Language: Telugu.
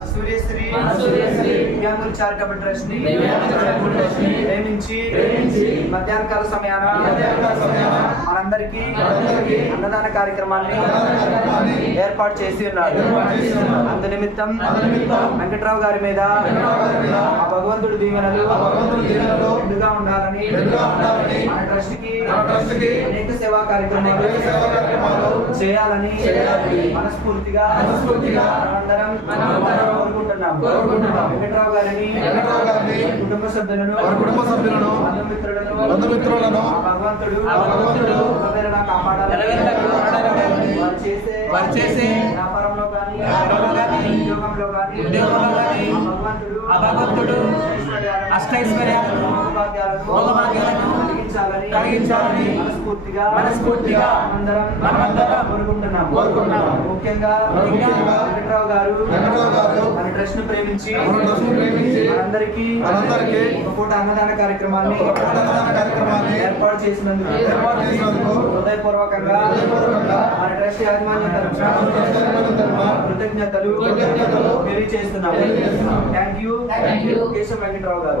సూర్యశ్రీ దివ్యాంగుల చారిటబుల్ ట్రస్ట్ ని ప్రేమించి మధ్యాహ్న కాల సమయాన మనందరికీ అన్నదాన కార్యక్రమాన్ని ఏర్పాటు చేసి ఉన్నారు. అందు నిమిత్తం వెంకట్రావు గారి మీద ఆ భగవంతుడి దీవెనలు ఎండుగా ఉండాలని మన ట్రస్ట్ కి అనేక సేవా కార్యక్రమాలు చేయాలని మనస్ఫూర్తిగా అందరం కోరుకుంటున్నాం. వెంకట్రావు గారిని కుటుంబ సభ్యులను బంధుమిత్రులను భగవంతుడు కాపాడాలని వారు చేసే వ్యాపారంలో కానీ ఉద్యోగంలో కానీ భగవంతుడు అష్టైశ్వర్యాలను భోగభాగ్యాలను కలిగించాలని మనస్ఫూర్తిగా మనమందరం కోరుకుంటున్నాం. ముఖ్యంగా వెంకట్రావు గారు మన ట్రస్ట్ ను ప్రేమించి మనందరికీ ఒక పూట అన్నదాన కార్యక్రమాన్ని ఏర్పాటు చేసినందుకు హృదయపూర్వకంగా మన ట్రస్ట్ యాజమాన్యం తరఫున కృతజ్ఞతలు తెలియజేస్తున్నాము. థ్యాంక్ యూ కేశవ వెంకట్రావు గారు.